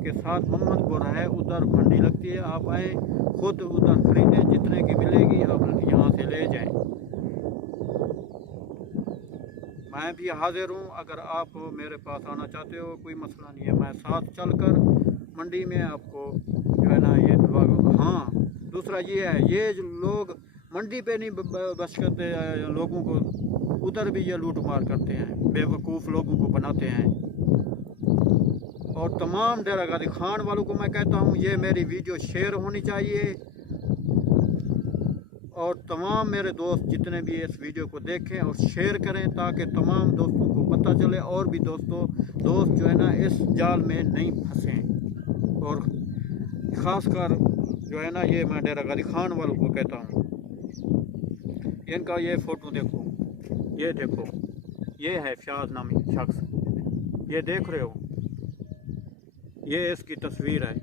के साथ मोहम्मदपुर है, उधर मंडी लगती है। आप आए खुद उधर खरीदें, जितने की मिलेगी आप यहाँ से ले जाएं। मैं भी हाजिर हूँ, अगर आप मेरे पास आना चाहते हो कोई मसला नहीं है, मैं साथ चलकर मंडी में आपको जो है ना ये दिलवा। हाँ, दूसरा ये है, ये जो लोग मंडी पे नहीं बस करते लोगों को, उधर भी ये लूट मार करते हैं, बेवकूफ़ लोगों को बनाते हैं। और तमाम डेरा गाजी खान वालों को मैं कहता हूँ, ये मेरी वीडियो शेयर होनी चाहिए, और तमाम मेरे दोस्त जितने भी इस वीडियो को देखें और शेयर करें, ताकि तमाम दोस्तों को पता चले और भी दोस्त जो है ना इस जाल में नहीं फंसें। और ख़ासकर जो है ना ये मैं डेरा गाजी खान वालों को कहता हूँ, इनका ये फ़ोटो देखो, ये देखो, ये है फयाज नामी शख्स, ये देख रहे हो, ये इसकी तस्वीर है,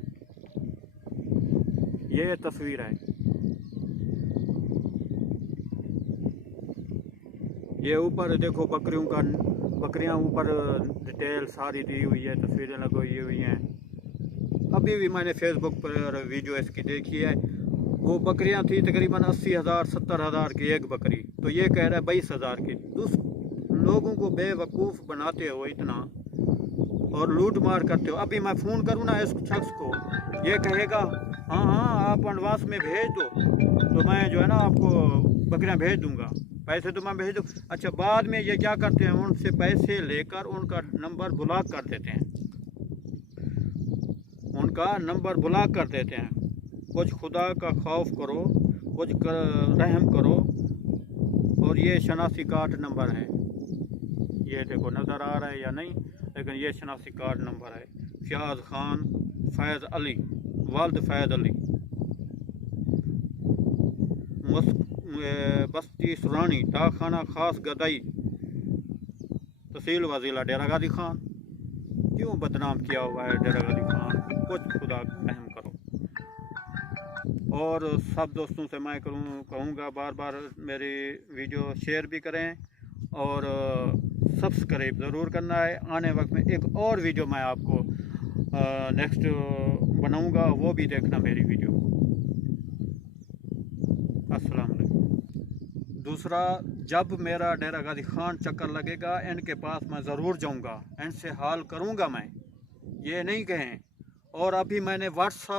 ये तस्वीर है। ये ऊपर देखो बकरियां ऊपर डिटेल सारी दी हुई है, तस्वीरें लगाई हुई हैं। अभी भी मैंने फेसबुक पर वीडियो इसकी देखी है, वो बकरियां थी तकरीबन 80,000 70,000 की एक बकरी, तो ये कह रहा है 22,000 की। लोगों को बेवकूफ़ बनाते हो इतना और लूट मार करते हो। अभी मैं फ़ोन करूँ ना इस शख्स को, ये कहेगा हाँ हाँ आप एडवांस में भेज दो, तो मैं जो है ना आपको बकरियां भेज दूंगा, पैसे तो मैं भेज दूँ। अच्छा, बाद में ये क्या करते हैं, उनसे पैसे लेकर उनका नंबर ब्लॉक कर देते हैं, उनका नंबर ब्लॉक कर देते हैं। कुछ खुदा का खौफ करो, कुछ रहम करो। और ये शनासी कार्ड नंबर है, ये देखो नज़र आ रहा है या नहीं, लेकिन ये शनासी कार्ड नंबर है। फयाज खान फैज़ अली, वालिद फैज़ अली, बस्ती सुरानी, डाकखाना खास गदाई, तहसील व ज़िला डेरा गाजी खान। क्यों बदनाम किया हुआ है डेरा गाजी खान, कुछ खुदा रहम करो। और सब दोस्तों से मैं कहूँगा बार बार मेरी वीडियो शेयर भी करें और सब्सक्राइब ज़रूर करना है। आने वक्त में एक और वीडियो मैं आपको नेक्स्ट बनाऊँगा, वो भी देखना मेरी वीडियो। अस्सलाम वालेकुम। दूसरा, जब मेरा डेरा गाजी खान चक्कर लगेगा, इनके पास मैं ज़रूर जाऊँगा, इनसे हाल करूँगा मैं, ये नहीं कहें। और अभी मैंने व्हाट्सएप